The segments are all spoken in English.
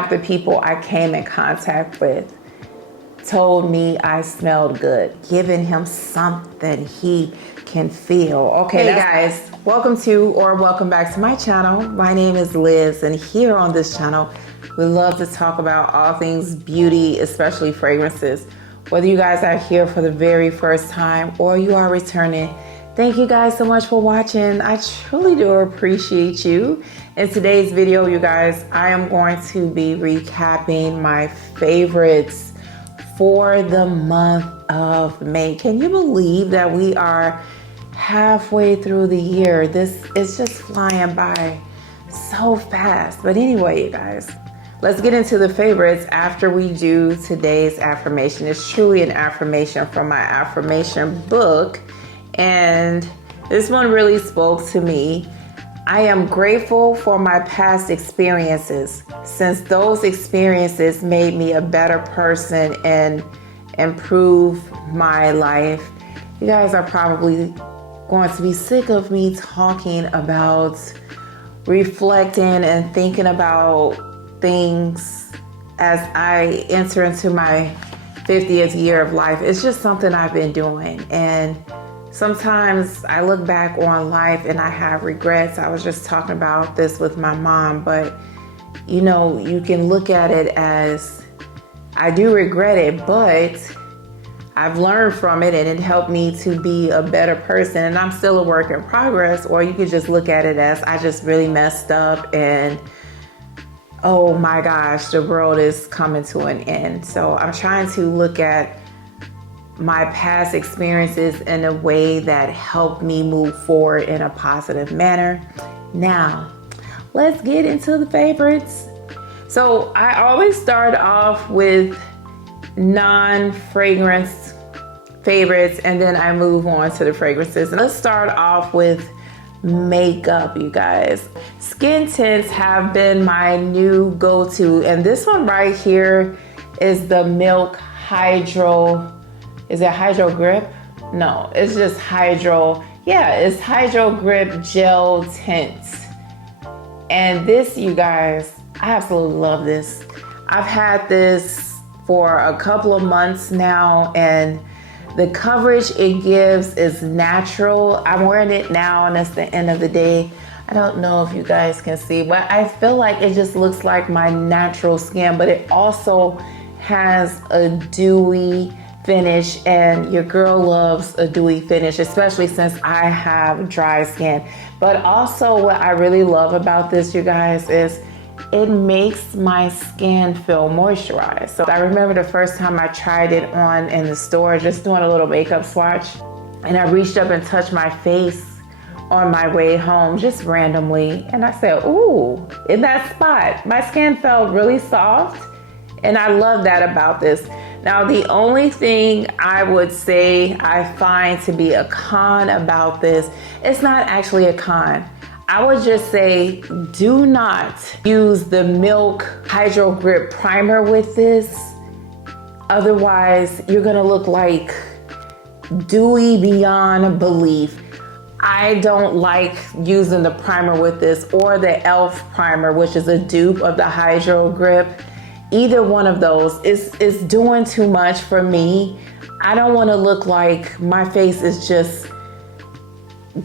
half the people I came in contact with told me I smelled good, giving him something he can feel. Okay, guys, welcome back to my channel. My name is Liz, and here on this channel, we love to talk about all things beauty, especially fragrances. Whether you guys are here for the very first time or you are returning, thank you guys so much for watching. I truly do appreciate you. In today's video, you guys, I am going to be recapping my favorites for the month of May. Can you believe that we are halfway through the year? This is just flying by so fast. But anyway, you guys, let's get into the favorites after we do today's affirmation. It's truly an affirmation from my affirmation book, and this one really spoke to me. I am grateful for my past experiences, since those experiences made me a better person and improved my life. You guys are probably going to be sick of me talking about reflecting and thinking about things as I enter into my 50th year of life. It's just something I've been doing, and sometimes I look back on life and I have regrets. I was just talking about this with my mom, but you know, you can look at it as I do regret it, but I've learned from it and it helped me to be a better person, and I'm still a work in progress. Or you could just look at it as I just really messed up and oh my gosh, the world is coming to an end. So I'm trying to look at my past experiences in a way that helped me move forward in a positive manner. Now, let's get into the favorites. So I always start off with non-fragrance favorites, and then I move on to the fragrances. And let's start off with makeup, you guys. Skin tints have been my new go-to, and this one right here is the Milk Hydro. Is it Hydro Grip? No, it's just Hydro. Yeah, it's Hydro Grip Gel Tint. And this, you guys, I absolutely love this. I've had this for a couple of months now, and the coverage it gives is natural. I'm wearing it now, and it's the end of the day. I don't know if you guys can see, but I feel like it just looks like my natural skin, but it also has a dewy finish, and your girl loves a dewy finish, especially since I have dry skin. But also what I really love about this, you guys, is it makes my skin feel moisturized. So I remember the first time I tried it on in the store, just doing a little makeup swatch, and I reached up and touched my face on my way home just randomly, and I said, ooh, in that spot, my skin felt really soft, and I love that about this. Now, the only thing I would say I find to be a con about this, it's not actually a con. I would just say, do not use the Milk Hydro Grip Primer with this. Otherwise, you're gonna look like dewy beyond belief. I don't like using the primer with this, or the e.l.f. primer, which is a dupe of the Hydro Grip. Either one of those is doing too much for me. I don't want to look like my face is just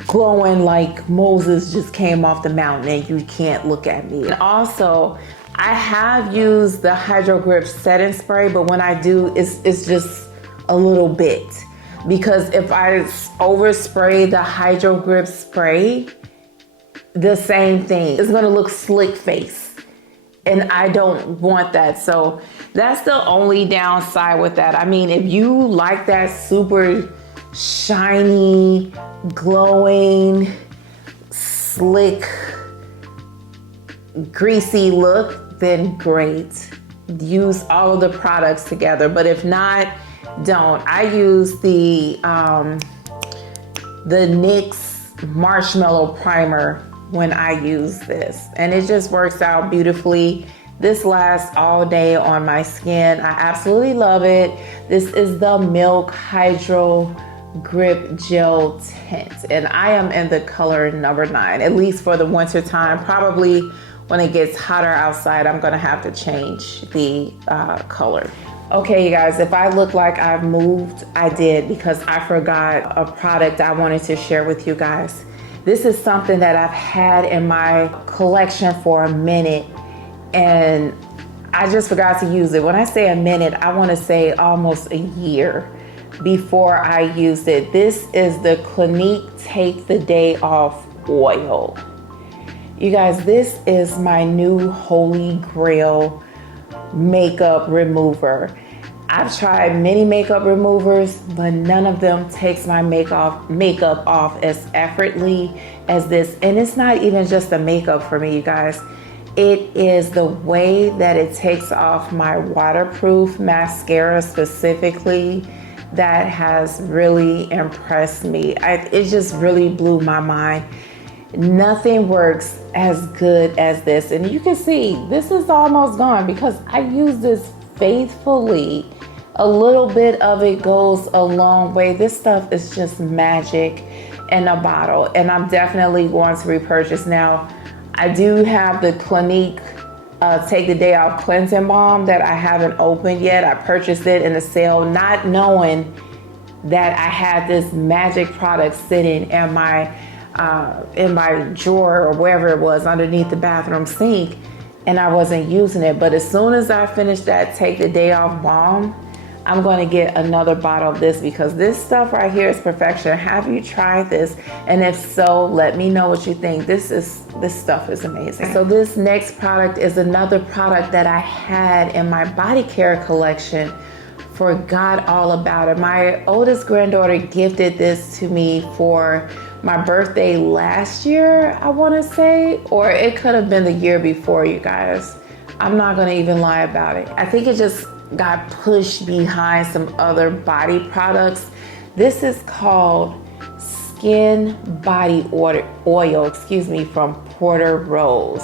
glowing like Moses just came off the mountain and you can't look at me. And also, I have used the Hydro Grip setting spray, but when I do, it's just a little bit. Because if I overspray the Hydro Grip spray, the same thing. It's gonna look slick face, and I don't want that. So that's the only downside with that. I mean, if you like that super shiny, glowing, slick, greasy look, then great. Use all of the products together. But if not, don't. I use the NYX Marshmallow Primer when I use this, and it just works out beautifully. This lasts all day on my skin. I absolutely love it. This is the Milk Hydro Grip Gel Tint, and I am in the color number 9, at least for the winter time. Probably when it gets hotter outside, I'm gonna have to change the color. Okay, you guys, if I look like I've moved, I did, because I forgot a product I wanted to share with you guys. This is something that I've had in my collection for a minute, and I just forgot to use it. When I say a minute, I want to say almost a year before I used it. This is the Clinique Take the Day Off Oil. You guys, this is my new holy grail makeup remover. I've tried many makeup removers, but none of them takes my makeup off as effortlessly as this. And it's not even just the makeup for me, you guys. It is the way that it takes off my waterproof mascara specifically that has really impressed me. It just really blew my mind. Nothing works as good as this. And you can see this is almost gone because I use this faithfully. A little bit of it goes a long way. This stuff is just magic in a bottle, and I'm definitely going to repurchase. Now, I do have the Clinique Take the Day Off Cleansing Balm that I haven't opened yet. I purchased it in a sale, not knowing that I had this magic product sitting in my drawer or wherever it was underneath the bathroom sink, and I wasn't using it. But as soon as I finish that Take the Day Off balm, I'm going to get another bottle of this, because this stuff right here is perfection. Have you tried this? And if so, let me know what you think. This stuff is amazing. So this next product is another product that I had in my body care collection. Forgot all about it. My oldest granddaughter gifted this to me for my birthday last year, I want to say, or it could have been the year before, you guys. I'm not going to even lie about it. I think it just got pushed behind some other body products. This is called Skin Body Oil, from Porter Rose.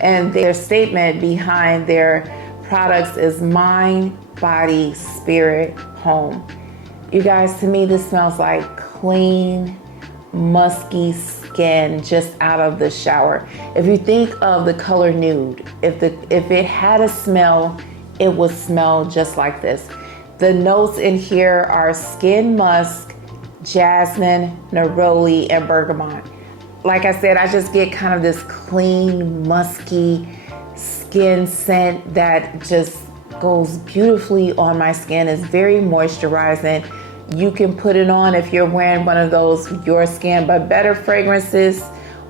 And their statement behind their products is mind, body, spirit, home. You guys, to me, this smells like clean, musky skin just out of the shower. If you think of the color nude, if it had a smell, it would smell just like this. The notes in here are skin musk, jasmine, neroli, and bergamot. Like I said, I just get kind of this clean, musky skin scent that just goes beautifully on my skin. It's very moisturizing. You can put it on if you're wearing one of those Your Skin But Better fragrances,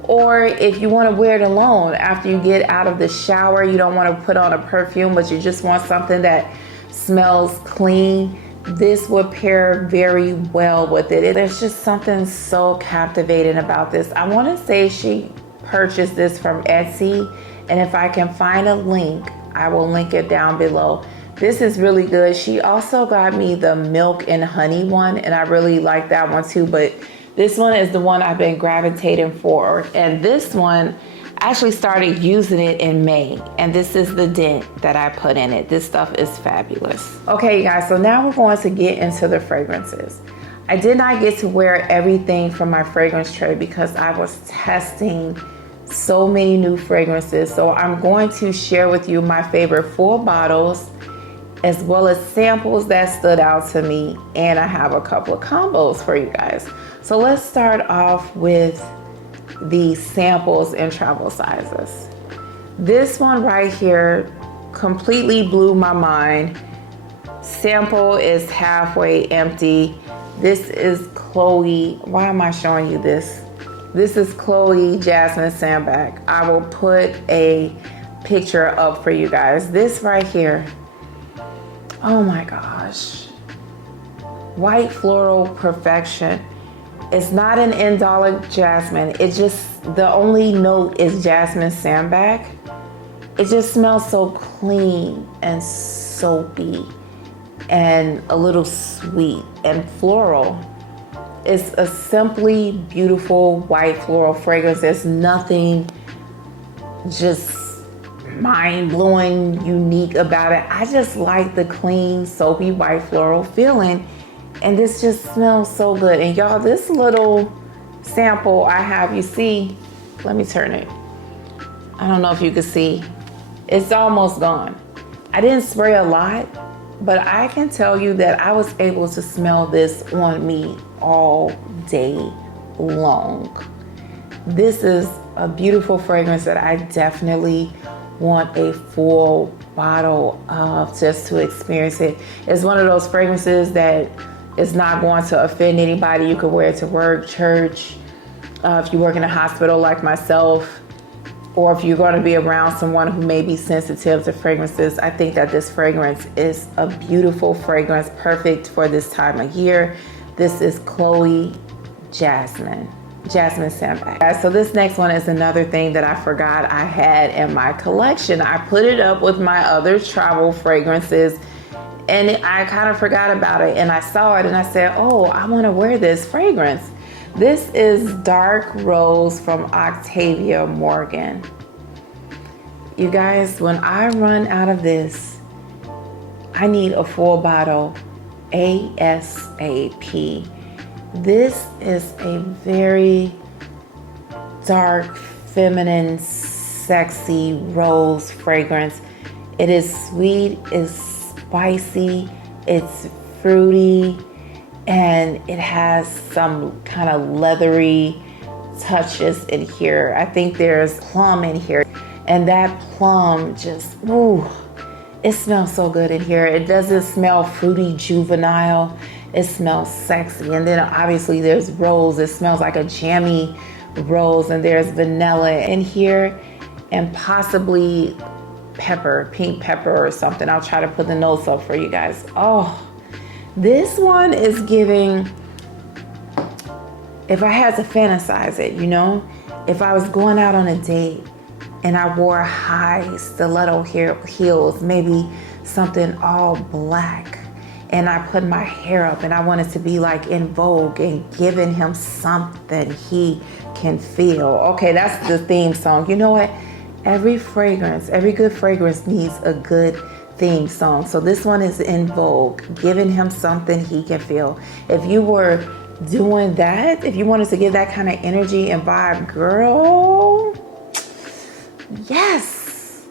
or if you want to wear it alone after you get out of the shower. You don't want to put on a perfume, but you just want something that smells clean. This would pair very well with it. There's just something so captivating about this. I want to say she purchased this from Etsy, and if I can find a link, I will link it down below. This is really good. She also got me the milk and honey one, and I really like that one too, but this one is the one I've been gravitating for. And this one, I actually started using it in May, and this is the dent that I put in it. This stuff is fabulous. Okay, you guys, so now we're going to get into the fragrances. I did not get to wear everything from my fragrance tray because I was testing so many new fragrances. So I'm going to share with you my favorite full bottles, as well as samples that stood out to me, and I have a couple of combos for you guys. So let's start off with the samples in travel sizes. This one right here completely blew my mind. Sample is halfway empty. This is Chloe. Why am I showing you this? This is Chloe Jasmine Sambac. I will put a picture up for you guys. This right here, oh my gosh. White floral perfection. It's not an indolic jasmine. It just, the only note is jasmine sambac. It just smells so clean and soapy and a little sweet and floral. It's a simply beautiful white floral fragrance. There's nothing just mind-blowing unique about it. I just like the clean, soapy, white floral feeling, and this just smells so good. And y'all, this little sample I have, you see, let me turn it. I don't know if you can see. It's almost gone. I didn't spray a lot, but I can tell you that I was able to smell this on me all day long. This is a beautiful fragrance that I definitely want a full bottle of just to experience it. It's one of those fragrances that is not going to offend anybody. You could wear it to work, church, if you work in a hospital like myself, or if you're going to be around someone who may be sensitive to fragrances. I think that this fragrance is a beautiful fragrance, perfect for this time of year. This is Chloe Jasmine Sambac. So this next one is another thing that I forgot I had in my collection. I put it up with my other travel fragrances and I kind of forgot about it, and I saw it and I said, oh, I want to wear this fragrance. This is Dark Rose from Octavia Morgan. You guys, when I run out of this, I need a full bottle ASAP. This is a very dark, feminine, sexy rose fragrance. It is sweet, it's spicy, it's fruity, and it has some kind of leathery touches in here. I think there's plum in here, and that plum just, ooh, it smells so good in here. It doesn't smell fruity, juvenile. It smells sexy. And then obviously there's rose. It smells like a jammy rose, and there's vanilla in here, and possibly pepper, pink pepper or something. I'll try to put the notes up for you guys. Oh, this one is giving, if I had to fantasize it, you know, if I was going out on a date and I wore high stiletto heels, maybe something all black, and I put my hair up and I wanted to be like in vogue and giving him something he can feel. Okay, that's the theme song. You know what? Every fragrance, every good fragrance needs a good theme song. So this one is in vogue, giving him something he can feel. If you were doing that, if you wanted to give that kind of energy and vibe, girl, yes,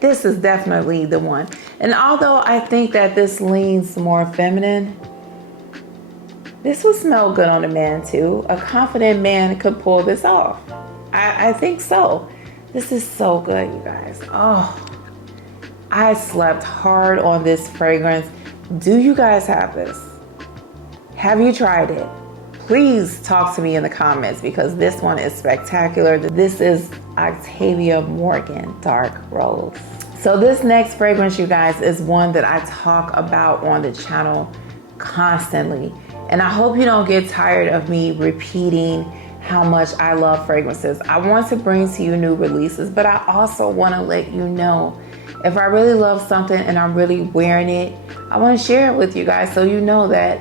this is definitely the one. And although I think that this leans more feminine, this would smell good on a man too. A confident man could pull this off. I think so. This is so good, you guys. Oh, I slept hard on this fragrance. Do you guys have this? Have you tried it? Please talk to me in the comments, because this one is spectacular. This is Octavia Morgan Dark Rose. So this next fragrance, you guys, is one that I talk about on the channel constantly. And I hope you don't get tired of me repeating how much I love fragrances. I want to bring to you new releases, but I also want to let you know, if I really love something and I'm really wearing it, I want to share it with you guys so you know that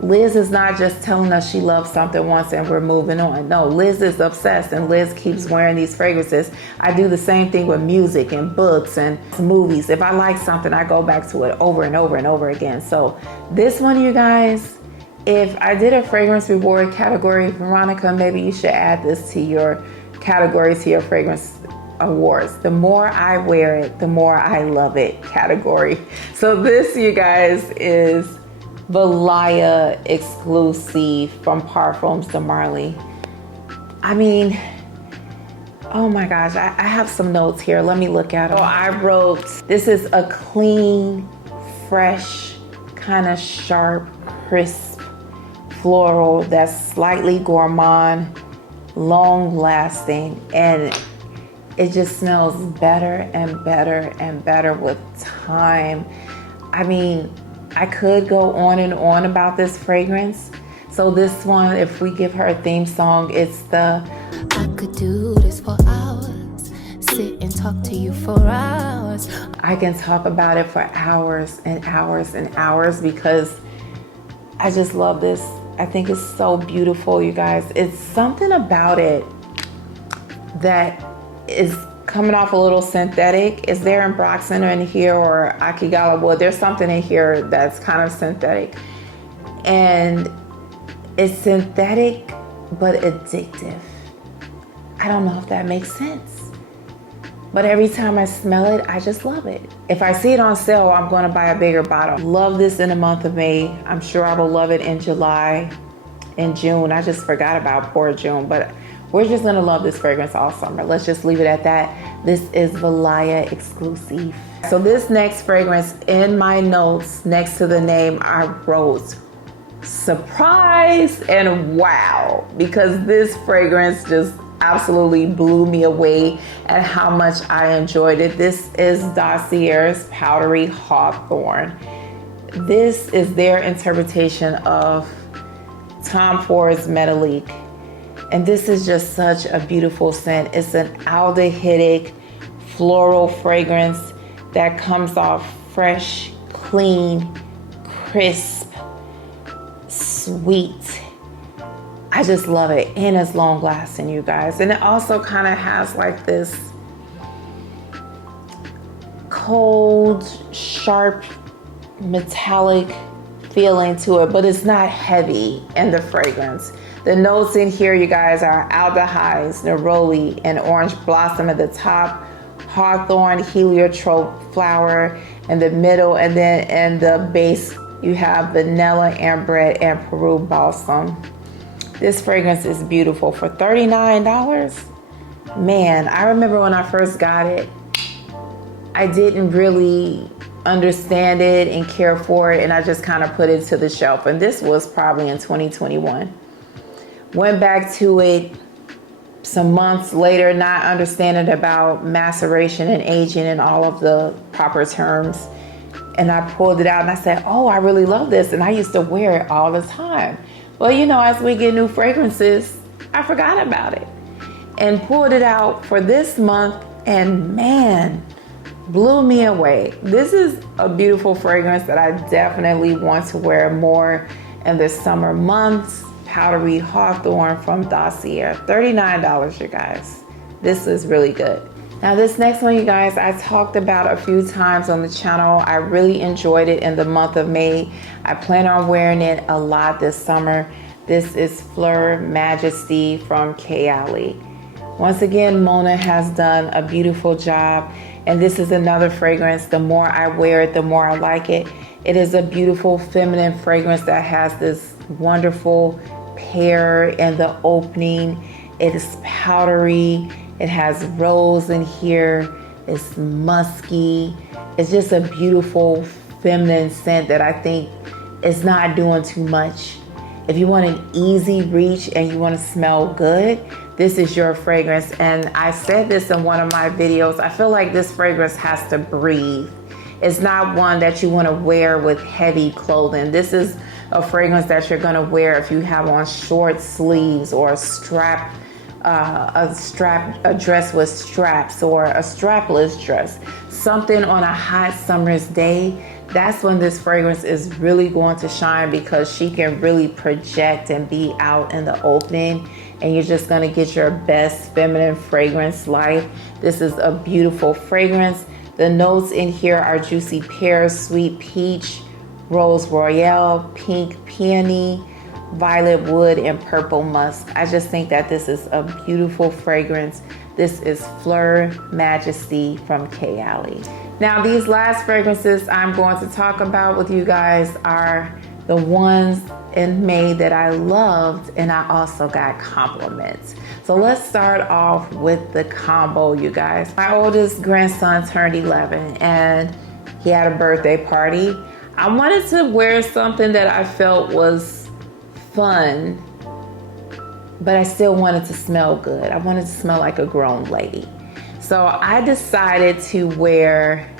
Liz is not just telling us she loves something once and we're moving on. No, Liz is obsessed, and Liz keeps wearing these fragrances. I do the same thing with music and books and movies. If I like something, I go back to it over and over and over again. So this one, you guys, if I did a fragrance reward category, Veronica, maybe you should add this to your category, to your fragrance awards. The more I wear it, the more I love it category. So this, you guys, is Valaya Exclusif from Parfums de Marly. I mean, oh my gosh, I have some notes here. Let me look at them. Oh, I wrote, this is a clean, fresh, kind of sharp, crisp floral that's slightly gourmand, long lasting, and it just smells better and better and better with time. I mean, I could go on and on about this fragrance. So this one, if we give her a theme song, it's the I could do this for hours, sit and talk to you for hours. I can talk about it for hours and hours and hours because I just love this. I think it's so beautiful, you guys. It's something about it that is coming off a little synthetic. Is there in Broxton or in here or Akigala wood? There's something in here that's kind of synthetic. And it's synthetic, but addictive. I don't know if that makes sense. But every time I smell it, I just love it. If I see it on sale, I'm gonna buy a bigger bottle. Love this in the month of May. I'm sure I will love it in July, in June. I just forgot about poor June, but we're just gonna love this fragrance all summer. Let's just leave it at that. This is Valaya Exclusif. So this next fragrance, in my notes next to the name, I wrote surprise and wow, because this fragrance just absolutely blew me away at how much I enjoyed it. This is Dossier's Powdery Hawthorne. This is their interpretation of Tom Ford's Metallique. And this is just such a beautiful scent. It's an aldehydic floral fragrance that comes off fresh, clean, crisp, sweet. I just love it, and it's long lasting, you guys. And it also kind of has like this cold, sharp, metallic feeling to it, but it's not heavy in the fragrance. The notes in here, you guys, are aldehydes, neroli, and orange blossom at the top, hawthorn, heliotrope flower in the middle, and then in the base, you have vanilla, ambre, and Peru balsam. This fragrance is beautiful for $39. Man, I remember when I first got it, I didn't really understand it and care for it, and I just kind of put it to the shelf. And this was probably in 2021. Went back to it some months later, not understanding about maceration and aging and all of the proper terms. And I pulled it out and I said, oh, I really love this. And I used to wear it all the time. Well, you know, as we get new fragrances, I forgot about it and pulled it out for this month, and man, blew me away. This is a beautiful fragrance that I definitely want to wear more in the summer months. Powdery Hawthorne from Dossier, $39, you guys. This is really good. Now this next one, you guys, I talked about a few times on the channel. I really enjoyed it in the month of May. I plan on wearing it a lot this summer. This is Fleur Majesty from Kayali. Once again, Mona has done a beautiful job, and this is another fragrance. The more I wear it, the more I like it. It is a beautiful feminine fragrance that has this wonderful pear in the opening. It is powdery. It has rose in here. It's musky. It's just a beautiful feminine scent that I think is not doing too much. If you want an easy reach and you want to smell good, this is your fragrance. And I said this in one of my videos. I feel like this fragrance has to breathe. It's not one that you want to wear with heavy clothing. This is a fragrance that you're going to wear if you have on short sleeves or a dress with straps or a strapless dress, something on a hot summer's day. That's when this fragrance is really going to shine, because she can really project and be out in the opening, and you're just going to get your best feminine fragrance life. This is a beautiful fragrance. The notes in here are juicy pear, sweet peach, rose royale, pink peony, violet wood, and purple musk. I just think that this is a beautiful fragrance. This is Fleur Majesty from Kayali. Now these last fragrances I'm going to talk about with you guys are the ones in May that I loved, and I also got compliments. So let's start off with the combo, you guys. My oldest grandson turned 11 and he had a birthday party. I wanted to wear something that I felt was fun, but I still wanted to smell good. I wanted to smell like a grown lady. So I decided to wear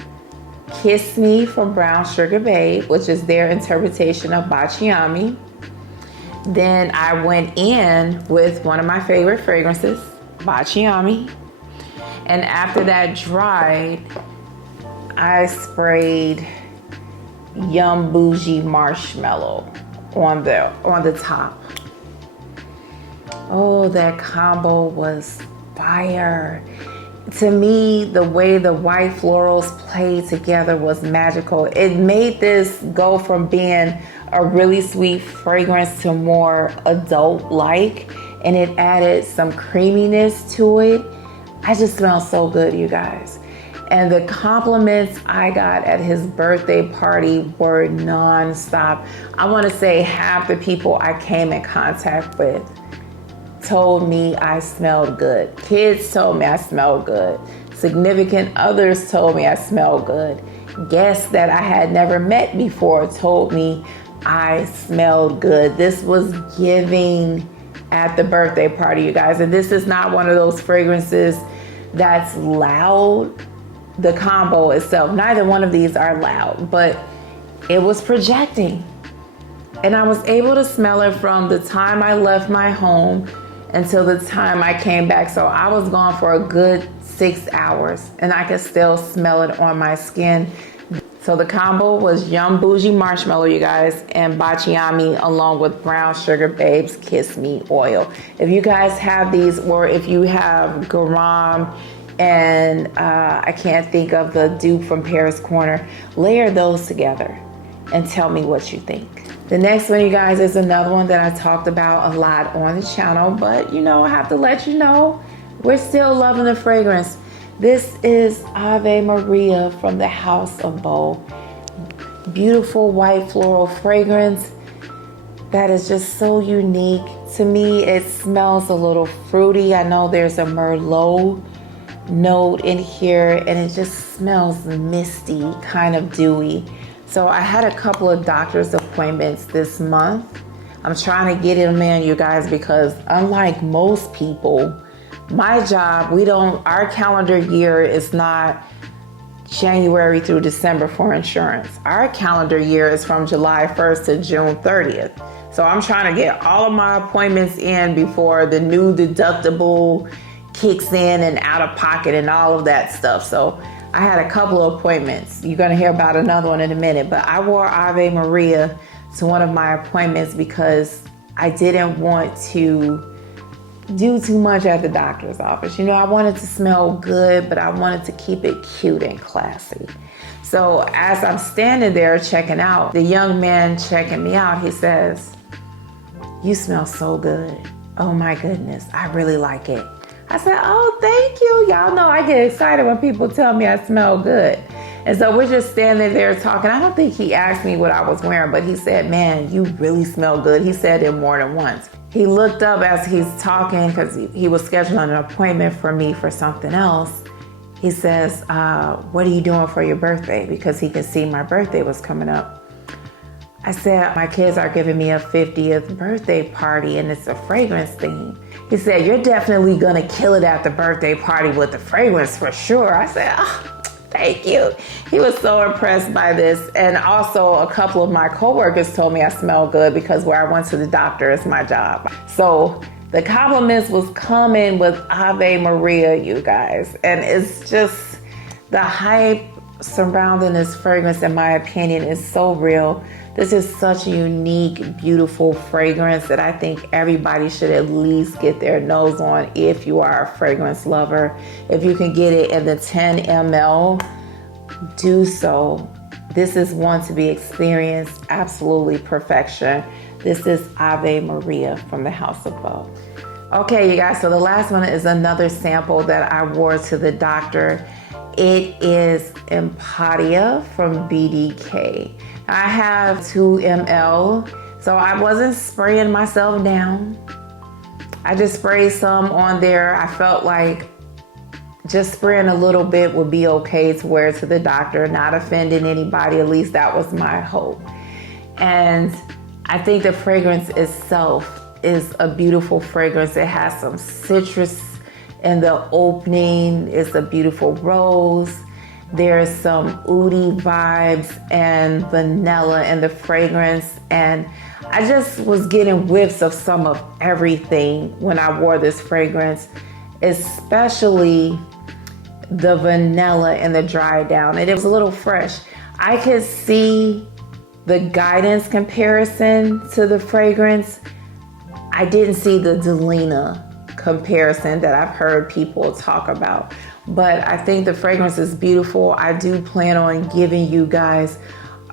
Kiss Me from Brown Sugar Babe, which is their interpretation of Baciami. Then I went in with one of my favorite fragrances, Baciami. And after that dried, I sprayed Yum Bougie Marshmallow on the top. Oh, that combo was fire. To me, the way the white florals played together was magical. It made this go from being a really sweet fragrance to more adult-like, and it added some creaminess to it. I just smell so good, you guys. And the compliments I got at his birthday party were nonstop. I want to say half the people I came in contact with told me I smelled good. Kids told me I smelled good. Significant others told me I smelled good. Guests that I had never met before told me I smelled good. This was giving at the birthday party, you guys. And this is not one of those fragrances that's loud. The combo itself, neither one of these are loud, but it was projecting. And I was able to smell it from the time I left my home until the time I came back. So I was gone for a good 6 hours and I could still smell it on my skin. So the combo was Yum Bougie Marshmallow, you guys, and Baciami along with Brown Sugar Babes Kiss Me oil. If you guys have these, or if you have Garam and I can't think of the dupe from Paris Corner, layer those together and tell me what you think. The next one, you guys, is another one that I talked about a lot on the channel, but you know, I have to let you know, we're still loving the fragrance. This is Ave Maria from the House of Beau. Beautiful white floral fragrance that is just so unique. To me, it smells a little fruity. I know there's a Merlot note in here and it just smells misty, kind of dewy. So I had a couple of doctor's appointments this month. I'm trying to get them in, you guys, because unlike most people, my job, our calendar year is not January through December for insurance. Our calendar year is from July 1st to June 30th. So I'm trying to get all of my appointments in before the new deductible kicks in and out of pocket and all of that stuff. So I had a couple of appointments. You're gonna hear about another one in a minute, but I wore Ave Maria to one of my appointments because I didn't want to do too much at the doctor's office. You know, I wanted to smell good, but I wanted to keep it cute and classy. So as I'm standing there checking out, the young man checking me out, he says, "You smell so good. Oh my goodness, I really like it." I said, "Oh, thank you." Y'all know I get excited when people tell me I smell good. And so we're just standing there talking. I don't think he asked me what I was wearing, but he said, "Man, you really smell good." He said it more than once. He looked up as he's talking because he was scheduling an appointment for me for something else. He says, "What are you doing for your birthday?" Because he could see my birthday was coming up. I said, "My kids are giving me a 50th birthday party and it's a fragrance theme." He said, "You're definitely gonna kill it at the birthday party with the fragrance for sure." I said, "Oh, thank you." He was so impressed by this. And also a couple of my coworkers told me I smell good because where I went to the doctor is my job. So the compliments was coming with Ave Maria, you guys. And it's just the hype surrounding this fragrance, in my opinion, is so real. This is such a unique, beautiful fragrance that I think everybody should at least get their nose on if you are a fragrance lover. If you can get it in the 10 ml, do so. This is one to be experienced, absolutely perfection. This is Ave Maria from the House of Beau. Okay, you guys, so the last one is another sample that I wore to the doctor. It is Impadia from BDK. I have 2 ml, so I wasn't spraying myself down. I just sprayed some on there. I felt like just spraying a little bit would be okay to wear to the doctor, not offending anybody. At least that was my hope. And I think the fragrance itself is a beautiful fragrance. It has some citrus in the opening. It's a beautiful rose. There's some oudi vibes and vanilla in the fragrance. And I just was getting whiffs of some of everything when I wore this fragrance, especially the vanilla and the dry down. And it was a little fresh. I could see the guidance comparison to the fragrance. I didn't see the Delina comparison that I've heard people talk about. But I think the fragrance is beautiful. I do plan on giving you guys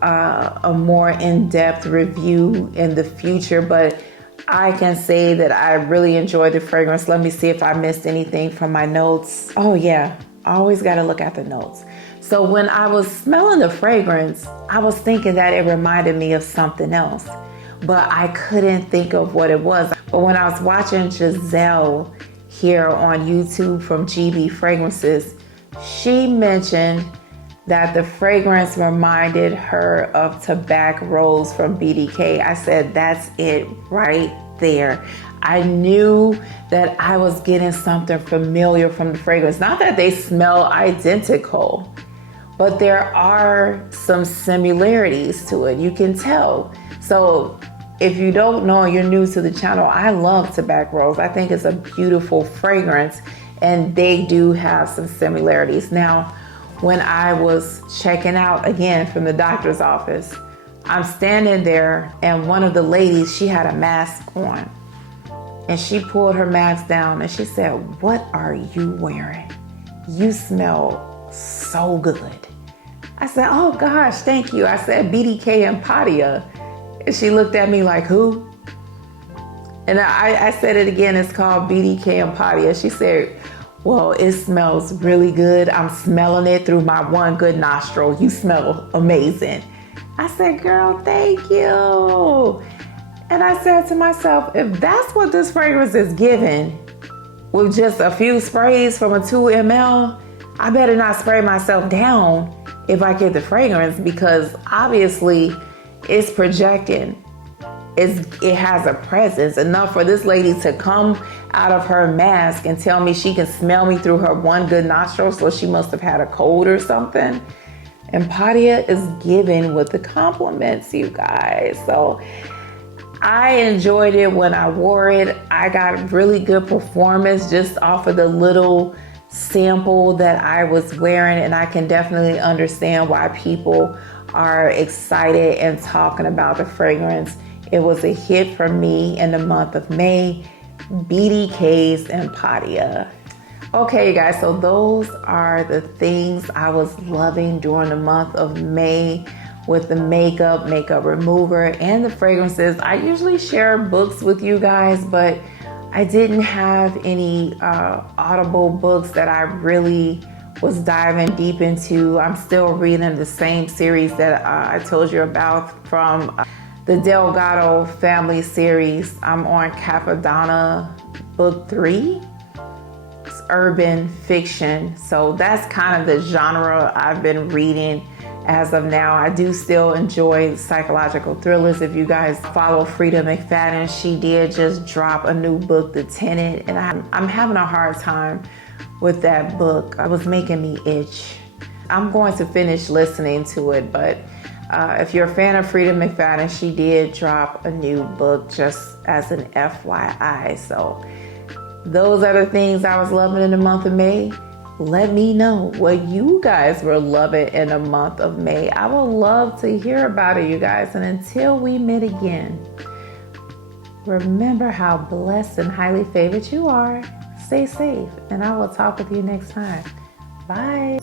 a more in-depth review in the future, but I can say that I really enjoyed the fragrance. Let me see if I missed anything from my notes. Oh yeah, I always got to look at the notes. So when I was smelling the fragrance, I was thinking that it reminded me of something else, but I couldn't think of what it was. But when I was watching Giselle here on YouTube from GB Fragrances, she mentioned that the fragrance reminded her of Tobacco Rose from BDK. I said, that's it right there. I knew that I was getting something familiar from the fragrance. Not that they smell identical, but there are some similarities to it. You can tell. So if you don't know, you're new to the channel, I love Tobacco Rose. I think it's a beautiful fragrance, and they do have some similarities. Now, when I was checking out again from the doctor's office, I'm standing there and one of the ladies, she had a mask on, and she pulled her mask down and she said, "What are you wearing? You smell so good." I said, "Oh gosh, thank you." I said, "BDK Impadia." And she looked at me like, "Who?" And I said it again, it's called BDK Impadia. She said, "Well, it smells really good. I'm smelling it through my one good nostril. You smell amazing." I said, "Girl, thank you." And I said to myself, if that's what this fragrance is giving with just a few sprays from a 2 ml, I better not spray myself down if I get the fragrance, because obviously it's projecting. It has a presence enough for this lady to come out of her mask and tell me she can smell me through her one good nostril, so she must have had a cold or something. Impadia is given with the compliments, you guys. So I enjoyed it when I wore it. I got really good performance just off of the little sample that I was wearing, and I can definitely understand why people are excited and talking about the fragrance. It was a hit for me in the month of May. BDK's Impadia. Okay, you guys, so those are the things I was loving during the month of May with the makeup remover, and the fragrances. I usually share books with you guys, but I didn't have any audible books that I really was diving deep into. I'm still reading the same series that I told you about from the Delgado family series. I'm on Capadonna book 3. It's urban fiction. So that's kind of the genre I've been reading as of now. I do still enjoy psychological thrillers. If you guys follow Frida McFadden, she did just drop a new book, The Tenant, and I'm having a hard time with that book. It was making me itch. I'm going to finish listening to it, but if you're a fan of Frida McFadden, she did drop a new book, just as an FYI. So those are the things I was loving in the month of May. Let me know what you guys were loving in the month of May. I would love to hear about it, you guys. And until we meet again, remember how blessed and highly favored you are. Stay safe, and I will talk with you next time. Bye.